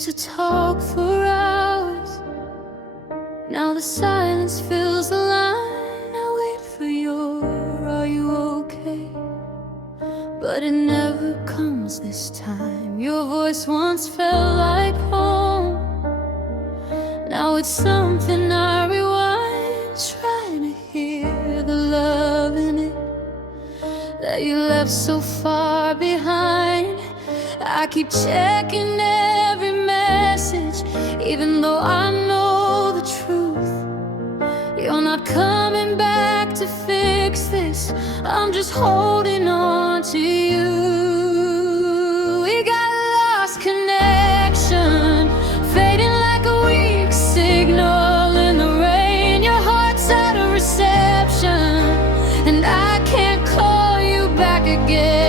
used to talk for hours. Now the silence fills the line. I wait for your "are you okay?" but it never comes this time. Your voice once felt like home. Now it's something I rewind, trying to hear the love in it that you left so far behind. I keep checking every message, even though I know the truth. You're not coming back to fix this. I'm just holding on to you. We got lost connection, fading like a weak signal in the rain. Your heart's out of reception, and I can't call you back again.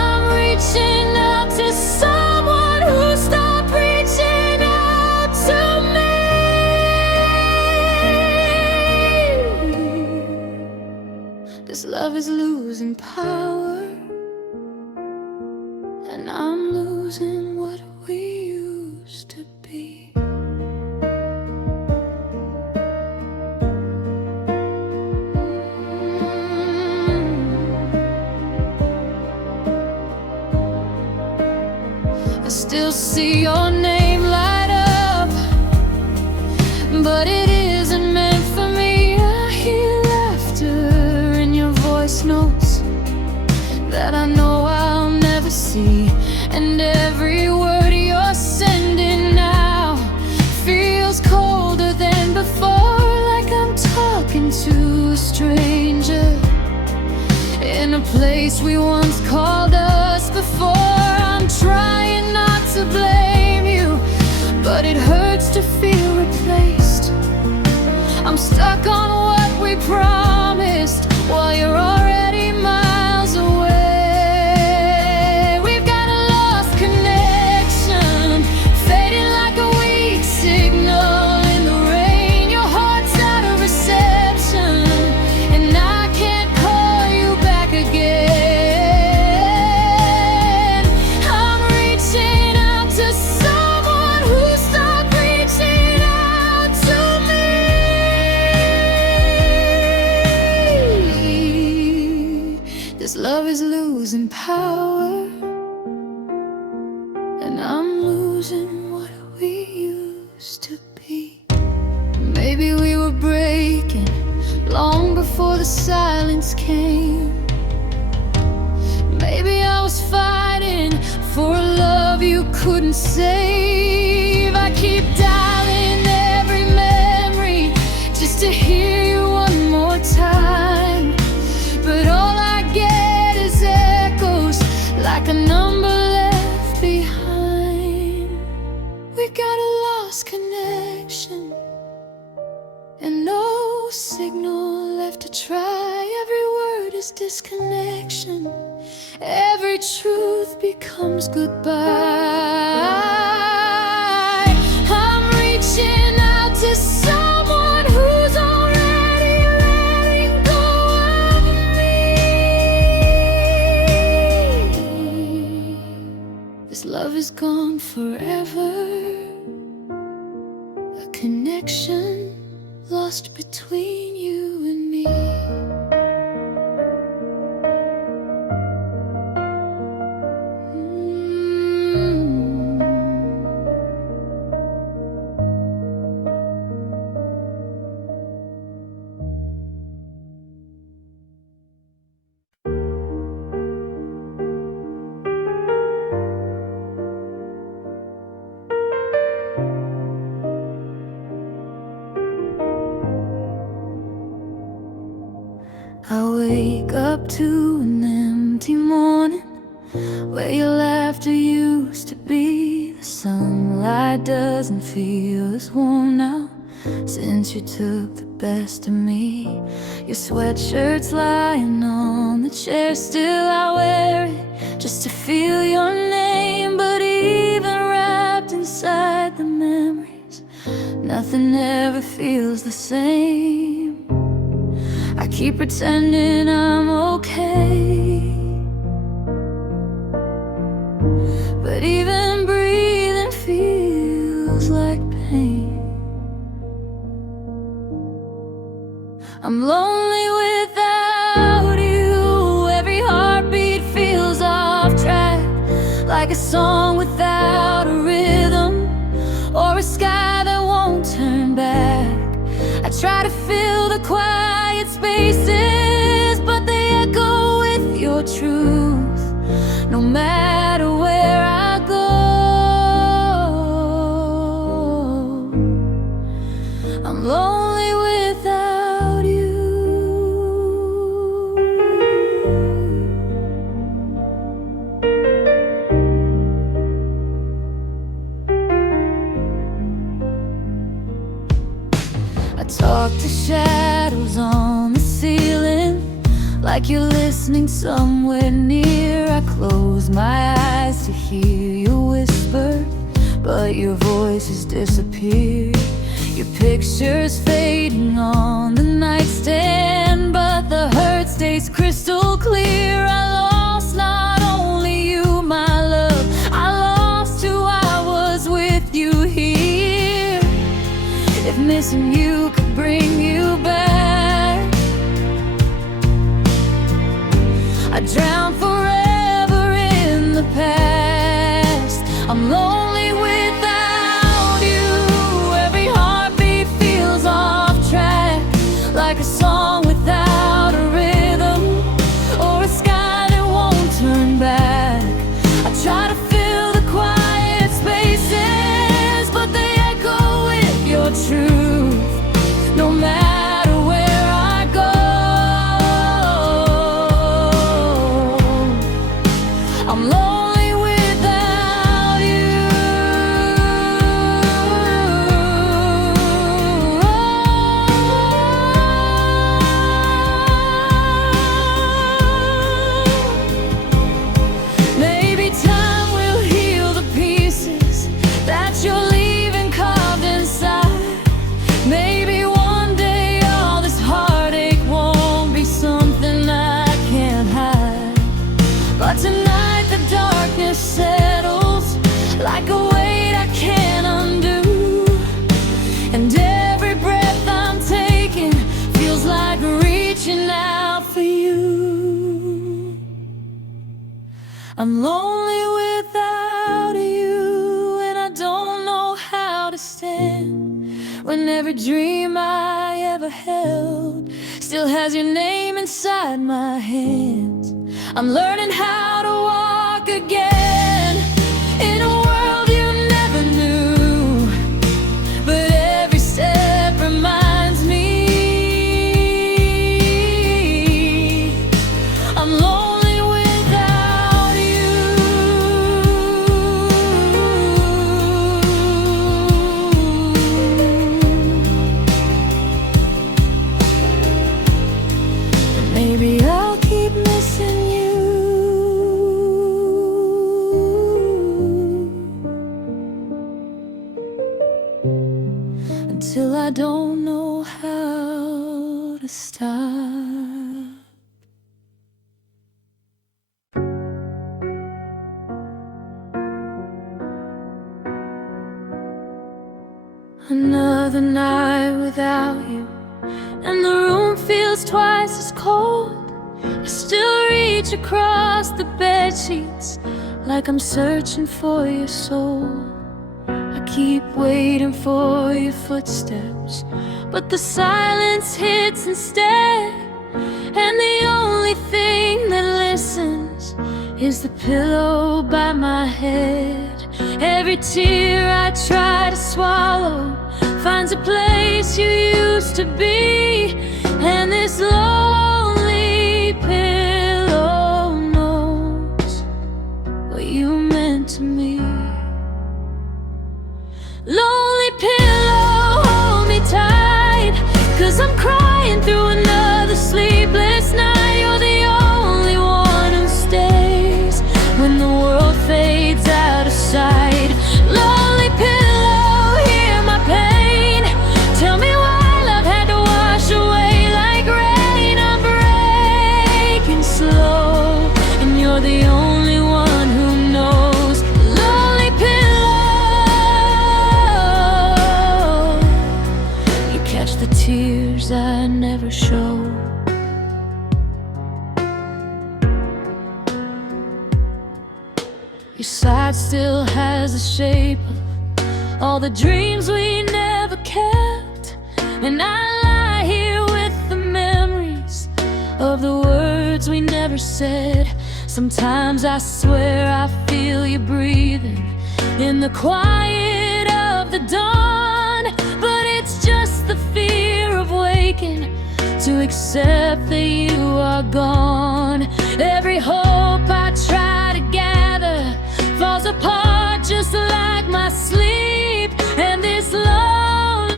I'm reaching out to someone who stopped reaching out to me. This love is losing power, and I'm losing what we used to be. I still see your name light up, but it isn't meant for me. I hear laughter in your voice notes that I know I'll never see, and every word you're sending now feels colder than before, like I'm talking to a stranger in a place we once called us before. I'm trying not to blame you, but it hurts to feel replaced. I'm stuck on what we promised while you're already miles away. We've got a lost connection, fading like a weak signal in the rain. Your heart's out of reception, and I can't call you back again. I'm reaching out to someone who stopped reaching out to me. This love is losing power, and I'm losing what we used to be. Maybe we were breaking long before the silence came. Maybe I was fighting for a love you couldn't save. I keep dialing every memory just to hear you one more time, but all I get is echoes like a number left behind. We got a lost connection, and no signal left to try. Every word is disconnection, every truth becomes goodbye. I'm reaching out to someone who's already letting go of me. This love is gone forever, a connection lost between you and me. I wake up to an empty morning where your laughter used to be. The sunlight doesn't feel as warm now since you took the best of me. Your sweatshirt's lying on the chair, still I wear it just to feel your name. But even wrapped inside the memories, nothing ever feels the same. I keep pretending I'm okay, but even breathing feels like pain. I'm lonely without you. Every heartbeat feels off track, like a song without a rhythm, or a sky that won't turn back. I try to fill the quiet spaces, but they echo with your truth. No matter where I go, I'm lonely without you. I talk to shadows on the ceiling, like you're listening somewhere near. I close my eyes to hear your whisper, but your voice has disappeared. Your picture's fading on the nightstand, but the hurt stays crystal clear. I lost not only you, my love, I lost who I was with you here. If missing you could bring you back, I drown forever in the past. I'm lonely without you. Every heartbeat feels off track, like a song without a rhythm, or a sky that won't turn back. I try to fill the quiet spaces, but they echo with your truth. No matter where I go, I'm lonely without you. Maybe time will heal the pieces that you're leaving carved inside. Maybe one day all this heartache won't be something I can't hide. But tonight the darkness settles like a weight I can't undo, and every breath I'm taking feels like reaching out for you. I'm lonely without you, and I don't know how to stand when every dream I ever held still has your name inside my hands. I'm learning how to walk again in a world you never knew, but every step reminds me I'm lonely without you. Maybe I'll keep missing you until I don't know how to stop. Another night without you, and the room feels twice as cold. I still reach across the bed sheets like I'm searching for your soul. I keep waiting for your footsteps, but the silence hits instead, and the only thing that listens is the pillow by my head. Every tear I try to swallow finds a place you used to be, and this lonely pillow knows what you meant to me. Lonely pillow, hold me tight, 'cause I'm crying through another sleepless night. You're the only one who stays when the world fades out of sight. Lonely pillow, hear my pain. Tell me why love had to wash away like rain. I'm breaking slow, and you're the only one who knows. has the shape of all the dreams we never kept. And I lie here with the memories of the words we never said. Sometimes I swear I feel you breathing in the quiet of the dawn, but it's just the fear of waking to accept that you are gone. Every hope I try to gather falls apart just like my sleep. And this lone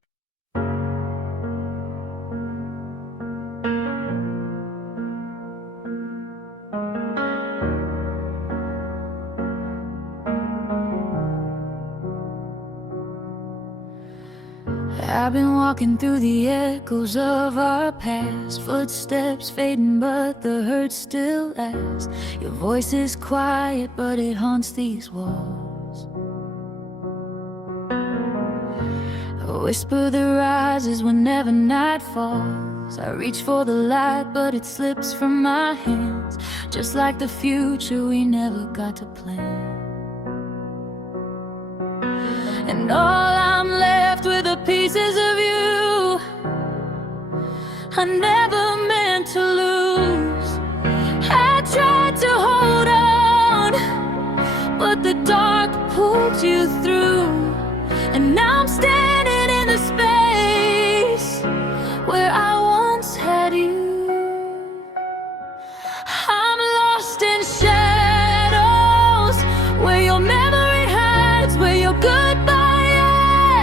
I've been walking through the echoes of our past, footsteps fading but the hurt still lasts. Your voice is quiet but it haunts these walls, a whisper that rises whenever night falls. I reach for the light but it slips from my hands, just like the future we never got to plan. And all I'm left with are pieces of you I never meant to lose. I tried to hold on, but the dark pulled you through. And now I'm standing in the space where I once had you. I'm lost in shadows, where your memory hides, where your goodbye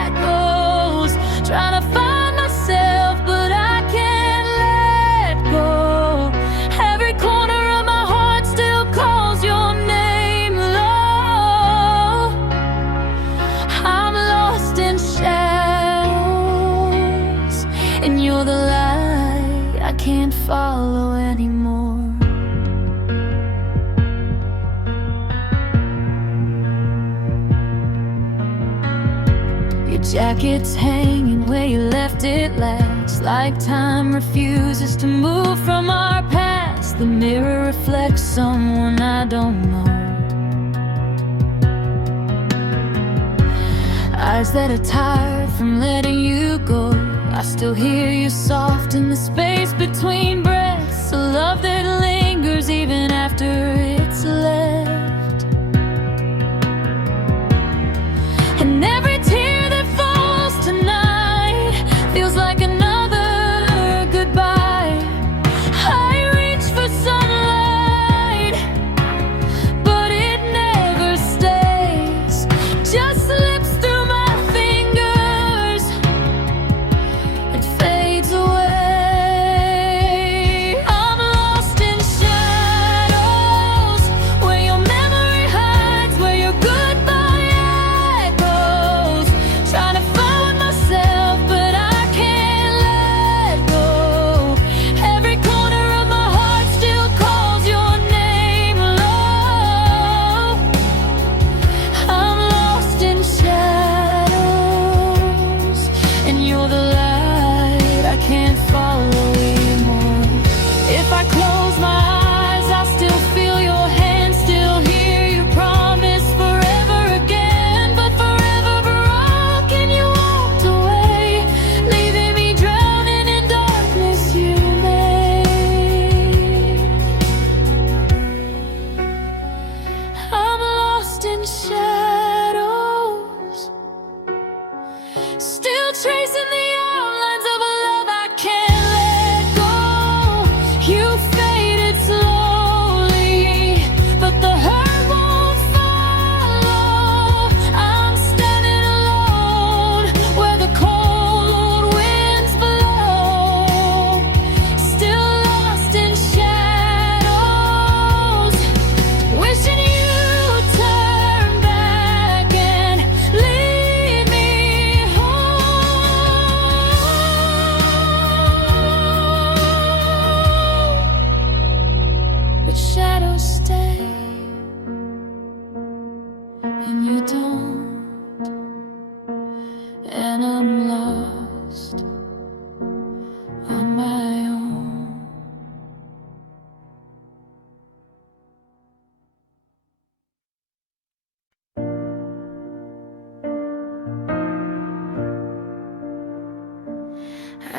echoes. Trying to find myself, but I can't let go. Every corner of my heart still calls your name low. I'm lost in shadows, and you're the light I can't follow anymore. Your jacket's hanging where you left it last, like time refuses to move from our past. The mirror reflects someone I don't know, eyes that are tired from letting you go. I still hear you soft in the space between breaths, a love that lingers even after it's left. And every tear that falls tonight feels like another goodbye. I reach for sunlight, but it never stays, just slips through my fingers, it fades away. I'm lost in shadows, where your memory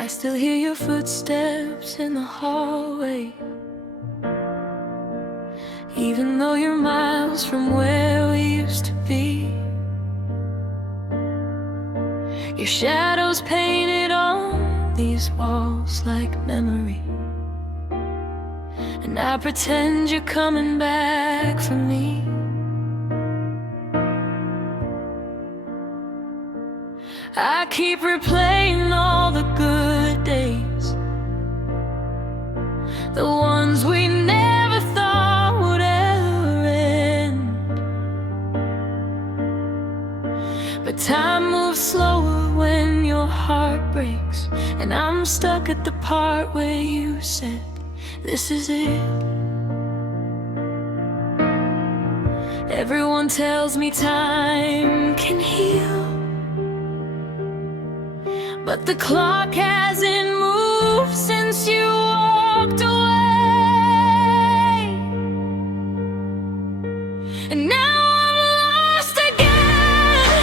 I still hear your footsteps in the hallway, even though you're miles from where we used to be. Your shadow's painted on these walls like memory, and I pretend you're coming back for me. I keep replaying all the good days, the ones we never thought would ever end. But time moves slower when your heart breaks, and I'm stuck at the part where you said, this is it. Everyone tells me time can heal, but the clock hasn't moved since you walked away. And now I'm lost again,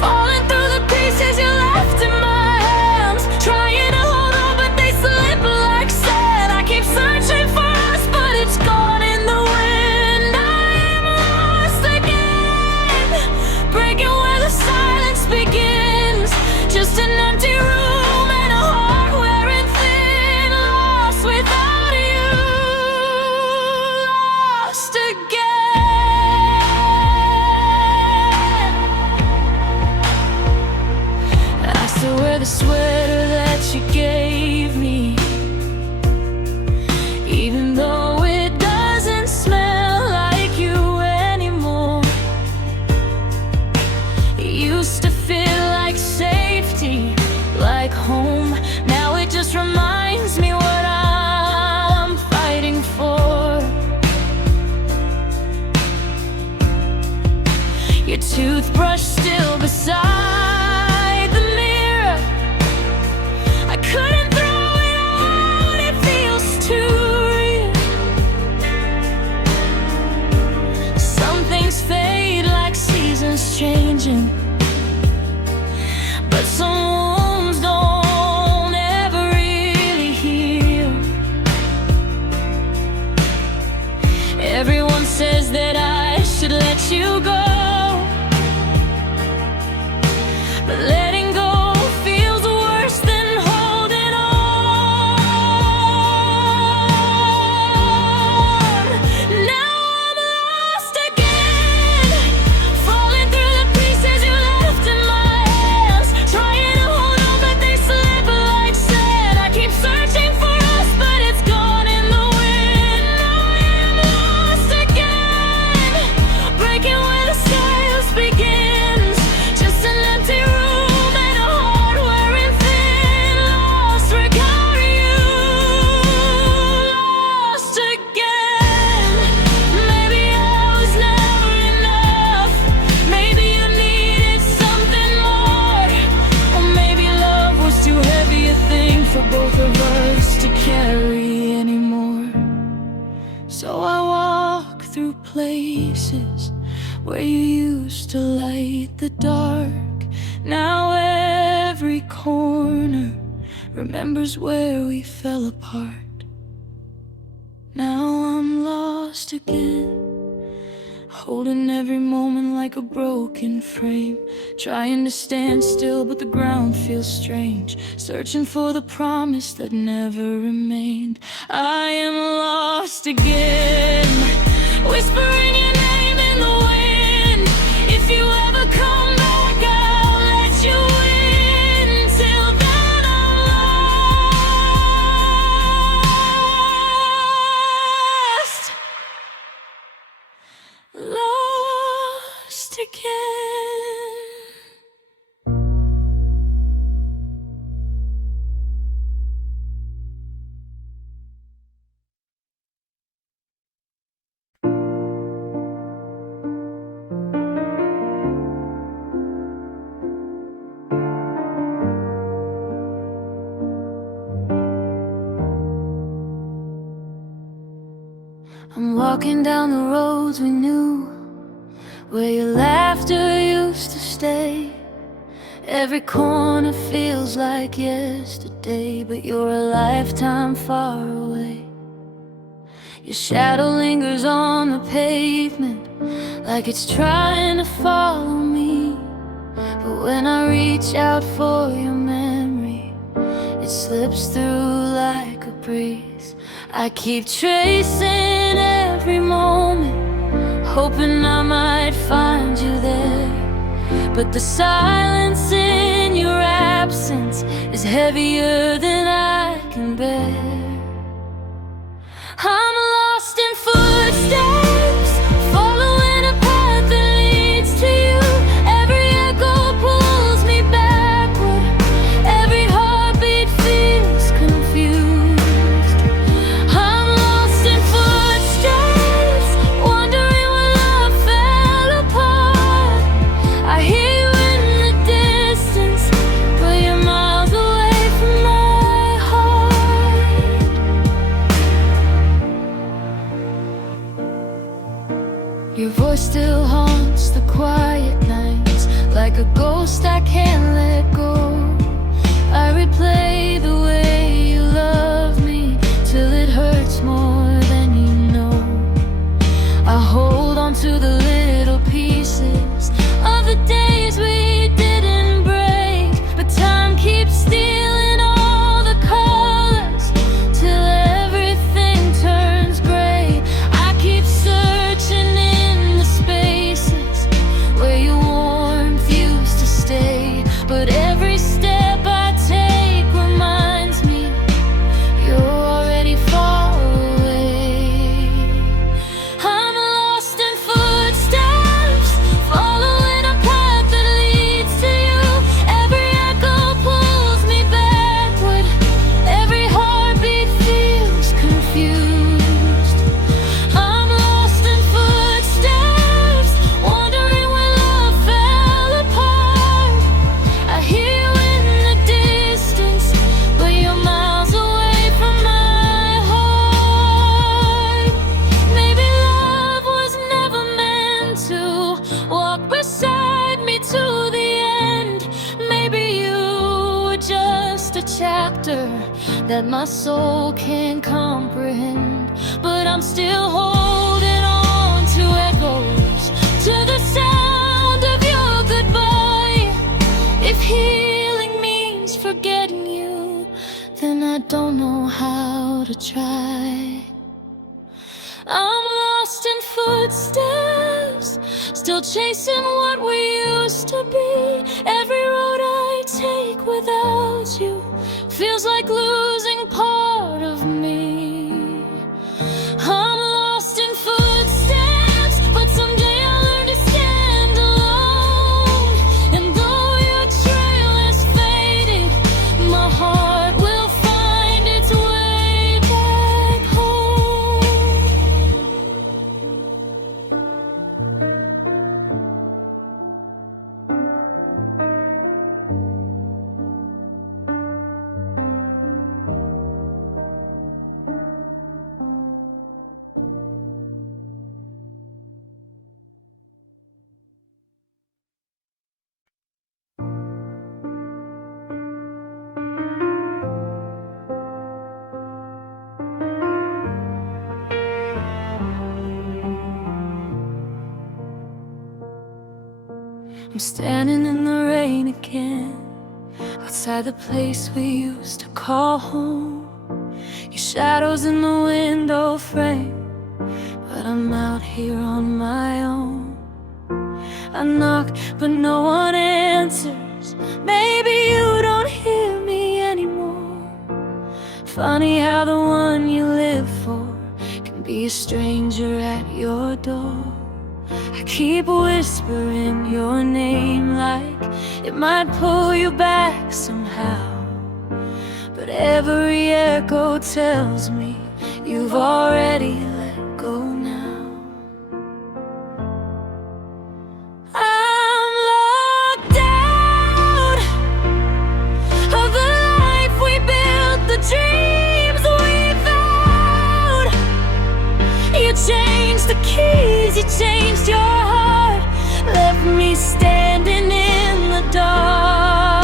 falling through the pieces you left in my hands, trying to hold on but they slip like sand. I keep searching for us but it's gone in the wind. I am lost again, breaking where the silence begins, just an empty room and a heart wearing thin, lost without you, lost again. I still wear the sweater that you gave me, even though it doesn't smell like you anymore. It used to feel like safety, like home. Now it just reminds me what I'm fighting for. Your toothbrush still beside the mirror, I couldn't throw it out, it feels too real. Some things fade like seasons changing, but some wounds don't ever really heal. Everyone says that I should let you go, but letting go feels worse than holding on. Now I'm lost again, falling through the pieces you left in my hands, trying to hold on but they slip like sand. I keep searching for us but it's gone in the wind. I am lost again, breaking where the silence begins, just an empty room and a heart wearing thin, lost without you, lost again. Maybe I was never enough, maybe you needed something more, or maybe love was too heavy a thing for both of us to carry anymore. So I walk through places where you used to light the dark. Now every corner remembers where we fell apart. Now I'm lost again, holding every moment like a broken frame, trying to stand still but the ground feels strange, searching for the promise that never remained. I am lost again, whispering your name in the wind. If you ever come back I'll let you in. Till then I'm lost, lost again. I'm walking down the roads we knew, where your laughter used to stay. Every corner feels like yesterday, but you're a lifetime far away. Your shadow lingers on the pavement, like it's trying to follow me. But when I reach out for your memory, it slips through like a breeze. I keep tracing every moment, hoping I might find you there. But the silence in your absence is heavier than I can bear. I'm lost in footsteps, following a path that leads to you. Every echo pulls me backward, every heartbeat feels confused. I'm lost in footsteps, wondering when love fell apart. I hear you in the distance, but you're miles away from my heart. Your voice still haunts the quiet nights, like a ghost I can't let go. I replay the way you love me, till it hurts more than you know. I hold on to the little pieces of the days we didn't break, but time keeps stealing all the colors, till everything turns gray. I keep searching in the spaces where your warmth used to stay, but every step I take reminds me you're already far away. I'm lost in footsteps, following a path that leads to you. Every echo pulls me backward, every heartbeat feels confused. I'm lost in footsteps, wondering when love fell apart. I hear you in the distance, but you're miles away from my heart. Maybe love was never meant to walk beside me to the end. Maybe you were just a chapter that my soul can't comprehend, but I'm still holding on to echoes, to the sound of your goodbye. If healing means forgetting you, then I don't know how to try. I'm lost in footsteps, still chasing what we used to be. Every road I take without you feels like losing part of me. I'm lost in footsteps, but someday I'll learn to stand alone. And though your trail has faded, my heart will find its way back home. I'm standing in the rain again, outside the place we used to call home. Your shadow's in the window frame, but I'm out here on my own. I knock, but no one answers. Maybe you don't hear me anymore. Funny how the one you live for can be a stranger at your door. I keep whispering your name like it might pull you back somehow, but every echo tells me you've already let go now. I'm locked out of the life we built, the dreams we vowed. You changed the keys, you changed your heart, left me standing in the dark.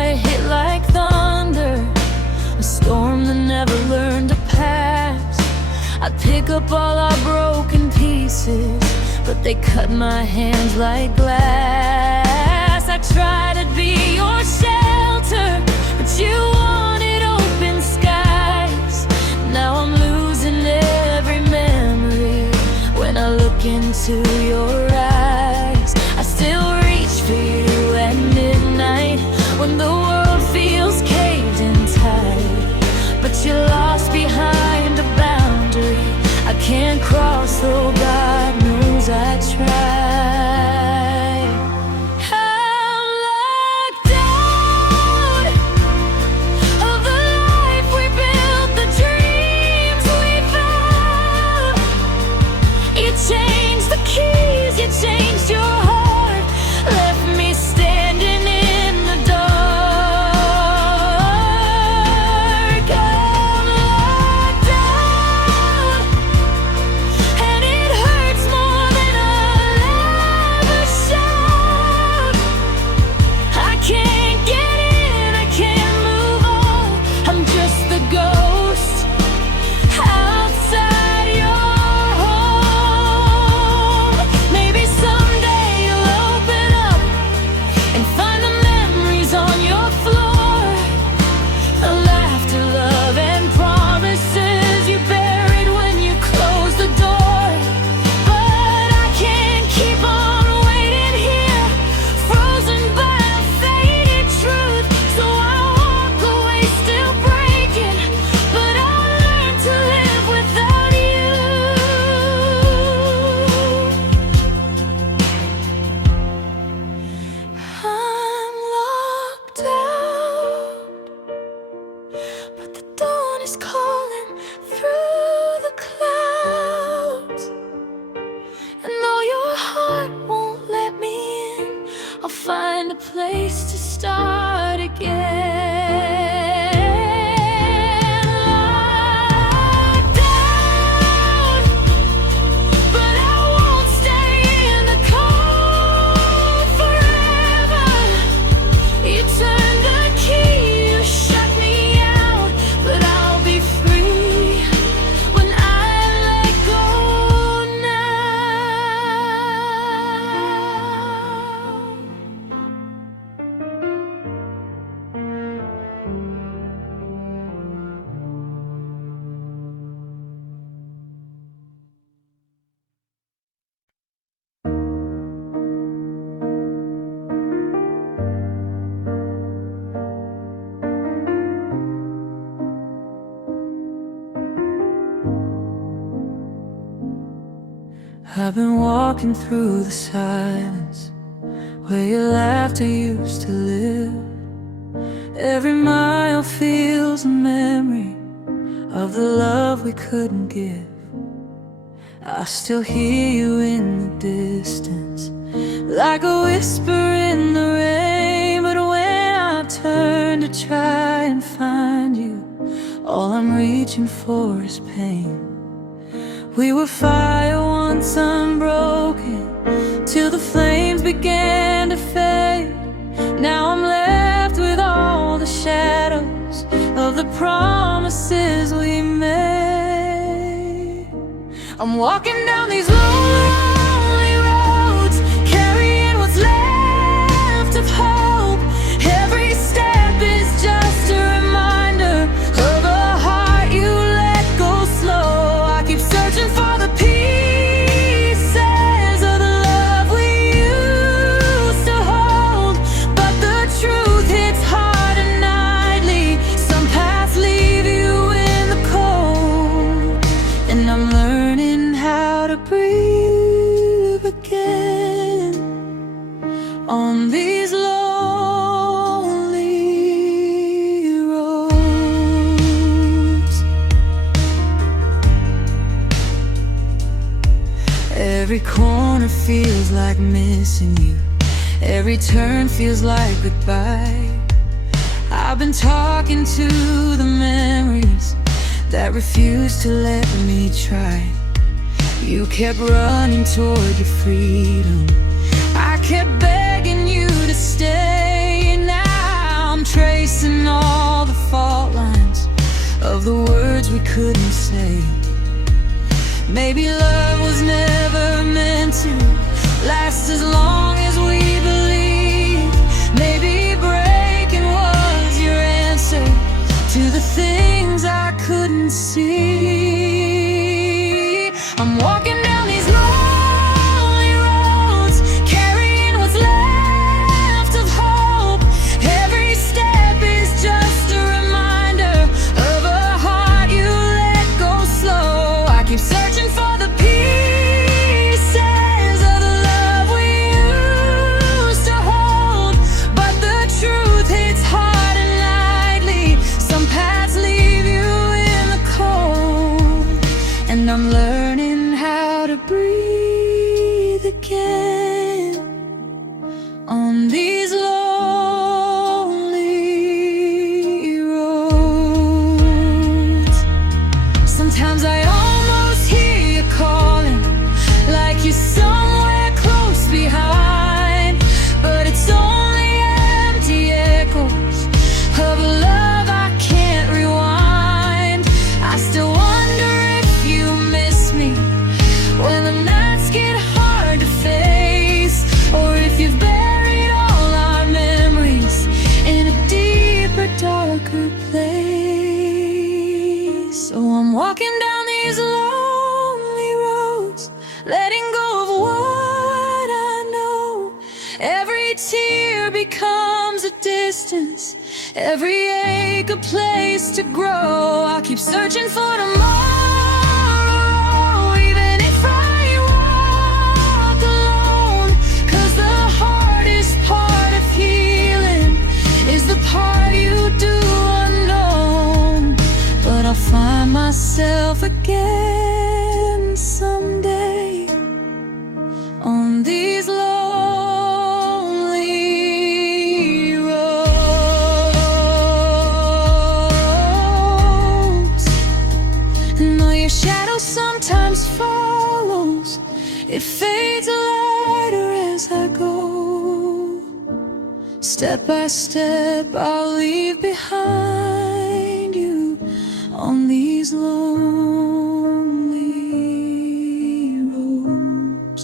light hit like thunder, a storm that never learned to pass. I'd pick up all our broken pieces, but they cut my hands like glass. I tried to be your shelter, but you wanted open skies. Now I'm losing every memory when I look into your eyes. I still reach for you at midnight when the world feels caved in tight, but you're lost behind a boundary I can't cross, though God knows I tried. I'm locked out of the life we built, the dreams we found. You changed the keys, you changed your heart, left me standing in the dark. I'm locked out, and it hurts more than I'll ever shout. I can't get in, I can't move on. I'm just the ghost outside your home. Maybe someday you'll open up and find the memories on your floor, the laughter, love, and promises you buried when you closed the door. But I can't keep on waiting here, frozen by a faded truth. So I walk away still breaking, but I learned to live without you. I'm locked out, but the dawn is calling through the clouds. And though your heart won't let me in, I'll find a place to start again. Locked out, but I won't stay in the cold forever. You turned the key, you shut me out, but I'll be free when I let go I've been walking through the silence where your laughter used to live. Every mile feels a memory of the love we couldn't give. I still hear you in the distance, like a whisper in the rain. But when I turn to try and find you, all I'm reaching for is pain. We were fire once unbroken, till the flames began to fade. Now I'm left with all the shadows of the promises we made. I'm walking down these lonely roads, carrying what's left of hope. Every step is just a reminder of a heart you let go slow. I keep searching for the pieces of the love we used to hold, but the truth hits hard and nightly. Some paths leave you in the cold, and I'm learning how to breathe again on these lonely roads. Every corner feels like missing you, every turn feels like goodbye. I've been talking to the memories that refused to let me try. You kept running toward your freedom, I kept begging you to stay. Now I'm erasing all the fault lines of the words we couldn't say. Maybe love was never meant to last as long as we believed. Maybe breaking was your answer to the things I couldn't see. I'm walking down these lonely roads, carrying what's left of hope. Every step is just a reminder of a heart you let go slow. I keep searching for the pieces of the love we used to hold, but the truth hits hard and lightly. Some paths leave you in the cold, and I'm learning how to breathe again on these lonely roads. Sometimes I almost hear you calling, like you're somewhere close behind, but it's only empty echoes of a love I can't rewind. I still wonder if you miss me when the nights get hard to face, or if you've buried all our memories in a deeper, darker place. So I'm walking down these lonely roads, letting go of what I know. Every tear becomes a distance, every ache a place to grow. I'll keep searching for tomorrow, even if I walk alone, 'cause the hardest part of healing is the part you do unknown. But I'll find myself again someday on these lonely roads. And though your shadow sometimes follows, it fades lighter as I go. Step by step I'll leave behind you on these lonely roads.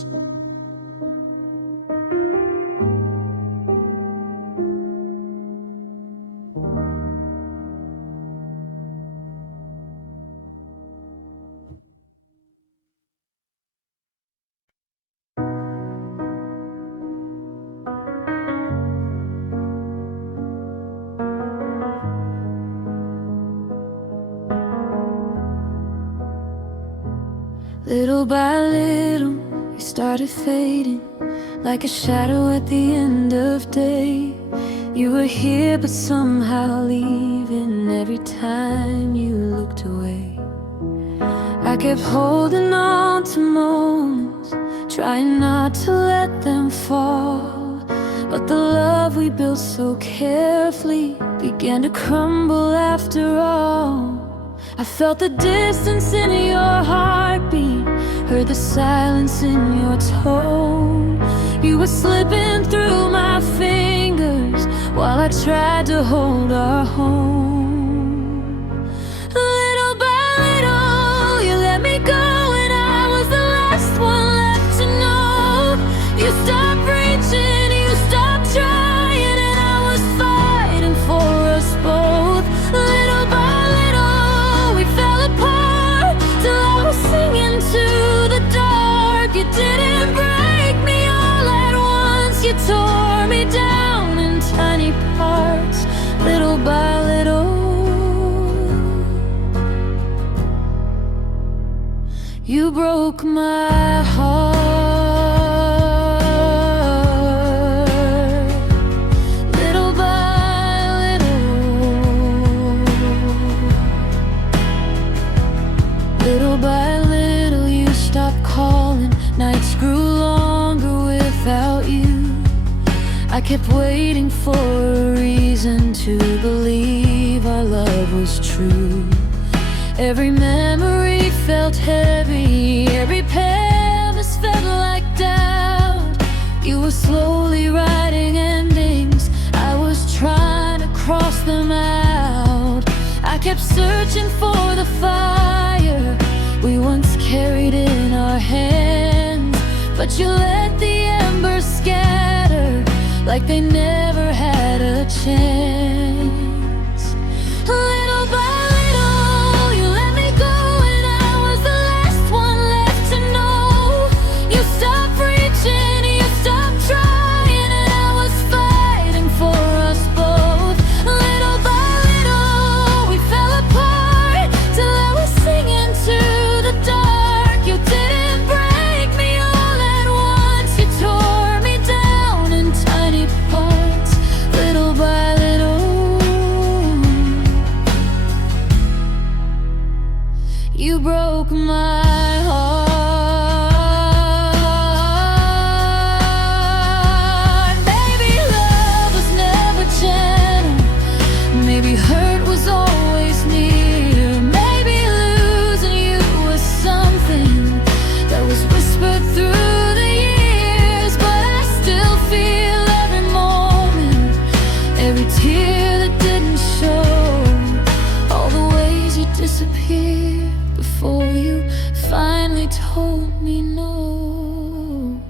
Little by little, you started fading, like a shadow at the end of day. You were here but somehow leaving every time you looked away. I kept holding on to moments, trying not to let them fall, but the love we built so carefully began to crumble after all. I felt the distance in your heartbeat, heard the silence in your tone. You were slipping through my fingers while I tried to hold our home. Little by little, you let me go, and I was the last one left to know. You stopped reaching, you stopped trying, and I was fighting for us both. Little by singing to the dark. You didn't break me all at once, you tore me down in tiny parts, little by little. You broke my heart, little by little. Little by little you stopped calling, nights grew longer without you. I kept waiting for a reason to believe our love was true. Every memory felt heavy, every promise felt like doubt. You were slowly writing endings, I was trying to cross lost them out. I kept searching for the fire we once carried in our hands, but you let the embers scatter like they never had a chance. Little by little, you let me go, and I was the last one left to know. You stopped reaching, you stopped trying, and I was fighting for us both. Little by little, we fell apart till I was singing to the dark. You didn't break me all at once, you tore me down in tiny parts. Little by little, you broke my heart. Maybe love was never gentle, maybe hurt was always near. Maybe losing you was something that was whispered through the years. But I still feel every moment, every tear that didn't show, all the ways you disappeared before you finally told me no.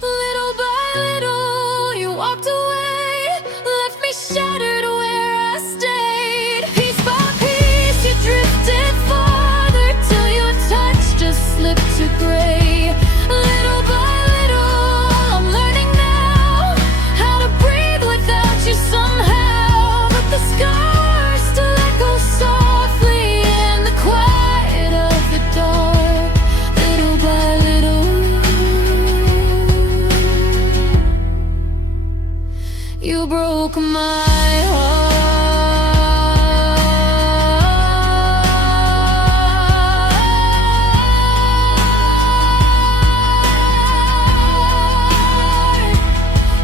Little by little, you walked away, left me shattered where I stayed. Piece by piece, you drifted farther till your touch just slipped to gray. Little by little, I'm learning now how to breathe without you somehow. But the scars still echo softly in the quiet of the dark. Little by little, you broke my heart.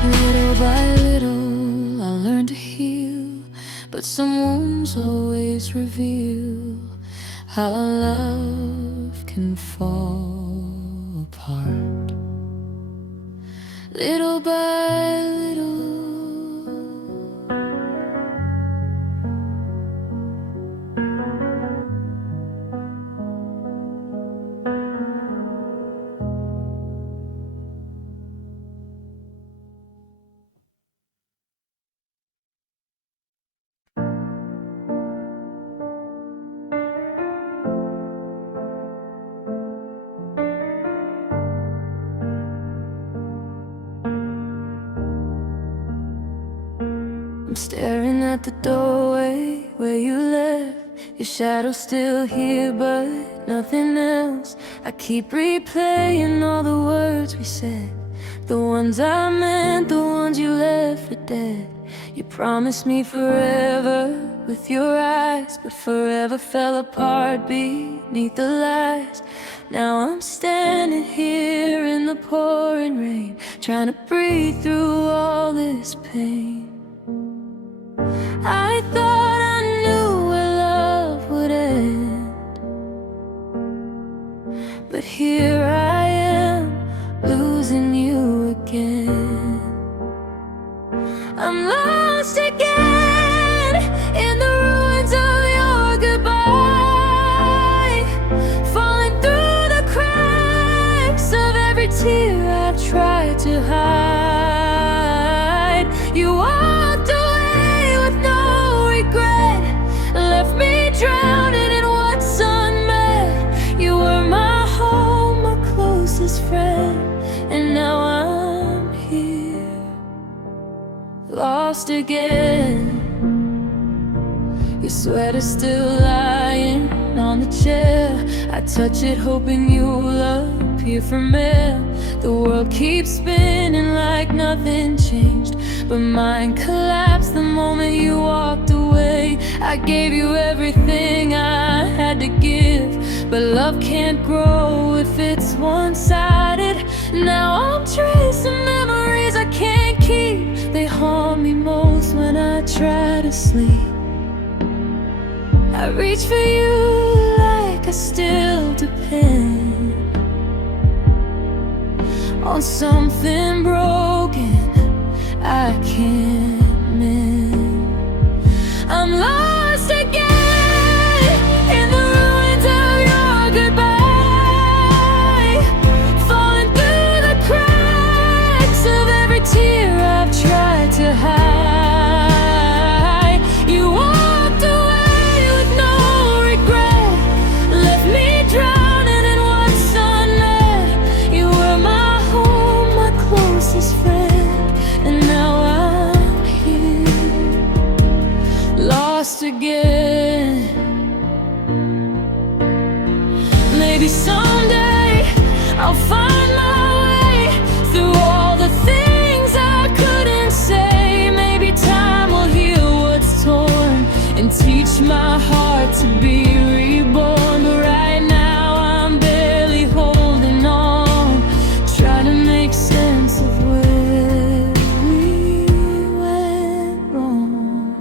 Little by little, I learned to heal, but some wounds always reveal how love can fall apart. Little by little, I'm staring at the doorway where you left. Your shadow's still here, but nothing else. I keep replaying all the words we said, the ones I meant, the ones you left for dead. You promised me forever with your eyes, but forever fell apart beneath the lies. Now I'm standing here in the pouring rain, trying to breathe through all this pain. I thought I knew where love would end, but here I am, losing you again. I'm lost again in the ruins of your goodbye, falling through the cracks of every tear I've tried to hide. You walked away with no regret, left me drowning in what's unmet. You were my home, my closest friend, and now I'm here, lost again. Your sweater's still lying on the chair. I touch it hoping you'll appear from air. The world keeps spinning like nothing changed, but mine collapsed the moment you walked away. I gave you everything I had to give, but love can't grow if it's one-sided. Now I'm tracing memories I can't keep. They haunt me most when I try to sleep. I reach for you like I still depend on something broken I can't mend. I'm lost again in the ruins of your goodbye, falling through the cracks of every tear I've tried to hide. You walked away with no regret, left me drowning in what's unmet. You were my home, my closest friend, and now I'm here, lost again. Maybe someday I'll find my way through all the things I couldn't say. Maybe time will heal what's torn and teach my heart to be reborn. But right now I'm barely holding on, trying to make sense of where we went wrong.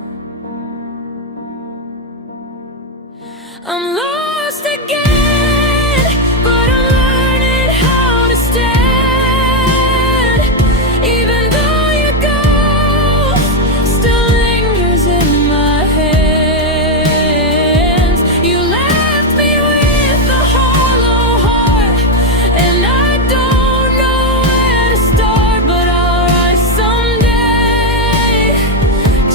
I'm lost again, but I'm learning how to stand. Even though your ghost still lingers in my hands, you left me with a hollow heart, and I don't know where to start. But I'll rise someday,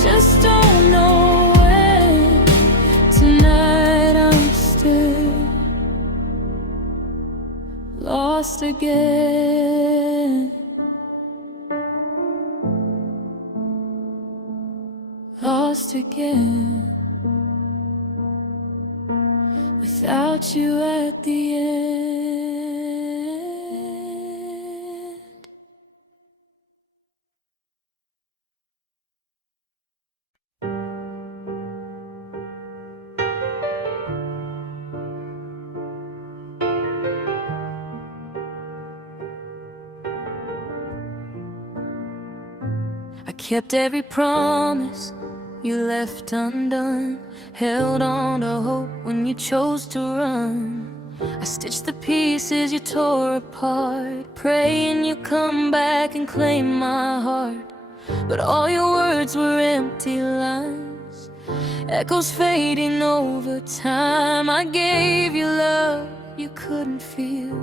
just don't know when. Tonight I'm still lost again, lost again, without you at the end. I kept every promise you left undone, held on to hope when you chose to run. I stitched the pieces you tore apart, praying you come back and claim my heart. But all your words were empty lines, echoes fading over time. I gave you love you couldn't feel,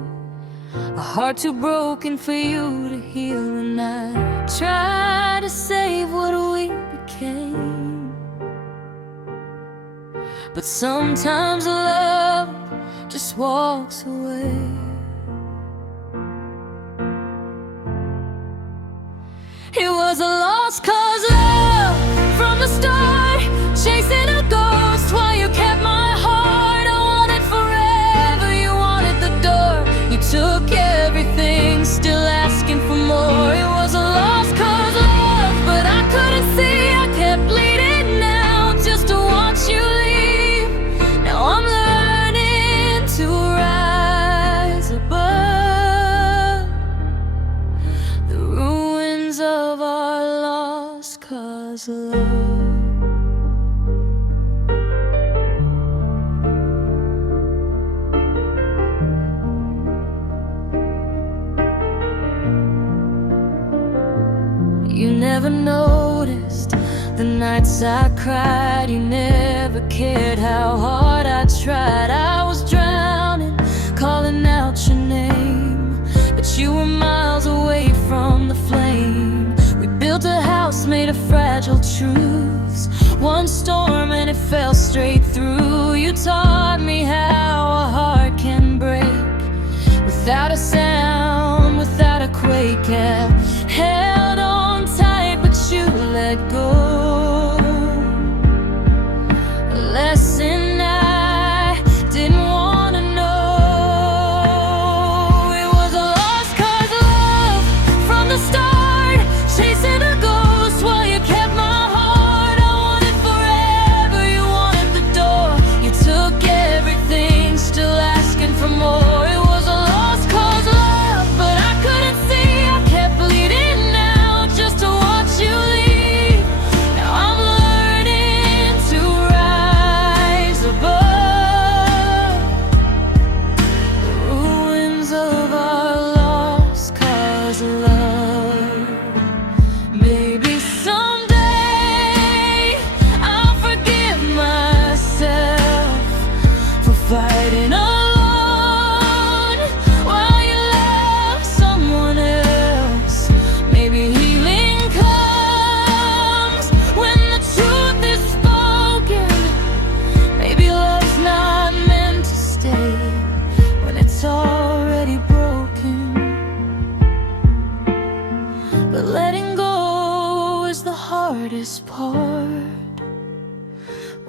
a heart too broken for you to heal. And I tried to save what we became, but sometimes love just walks away. It was a lost cause, love, from the start, chasing a ghost while you kept my heart. I wanted forever, you wanted the door, you took everything, still asking for more. It was a lost cause, love, but I couldn't see, I kept bleeding now just to watch you leave. Now I'm learning to rise above the ruins of our lost cause, love. You never noticed the nights I cried, you never cared how hard I tried. I was drowning, calling out your name, but you were miles away from the flame. We built a house made of fragile truths, one storm and it fell straight through. You taught me how a heart can break without a sound, without a quake. Held on tight, but you let go. A lesson I didn't want to know. It was a lost cause, love, from the start, chasing a ghost while you kept my heart. I wanted forever, you wanted the door, you took everything, still asking for more. It was a lost cause, love, but I couldn't see, I kept believing.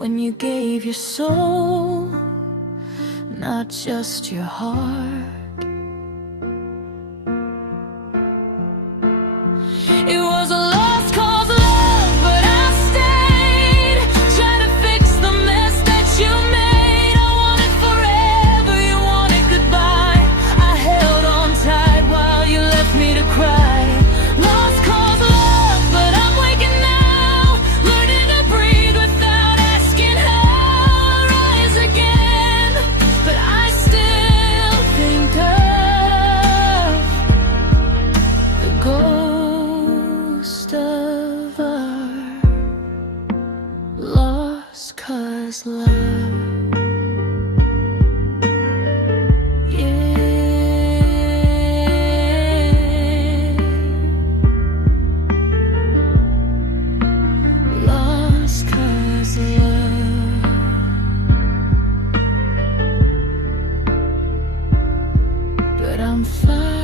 when you gave your soul, not just your heart. It was a lost cause love, but I stayed, trying to fix the mess that you made. I wanted forever, you wanted goodbye. I held on tight while you left me to cry. Lost cause love, but I'm waking now, learning to breathe without asking how. I rise again, but I still think of the ghost of our lost cause love. Lost cause love. But I'm fine.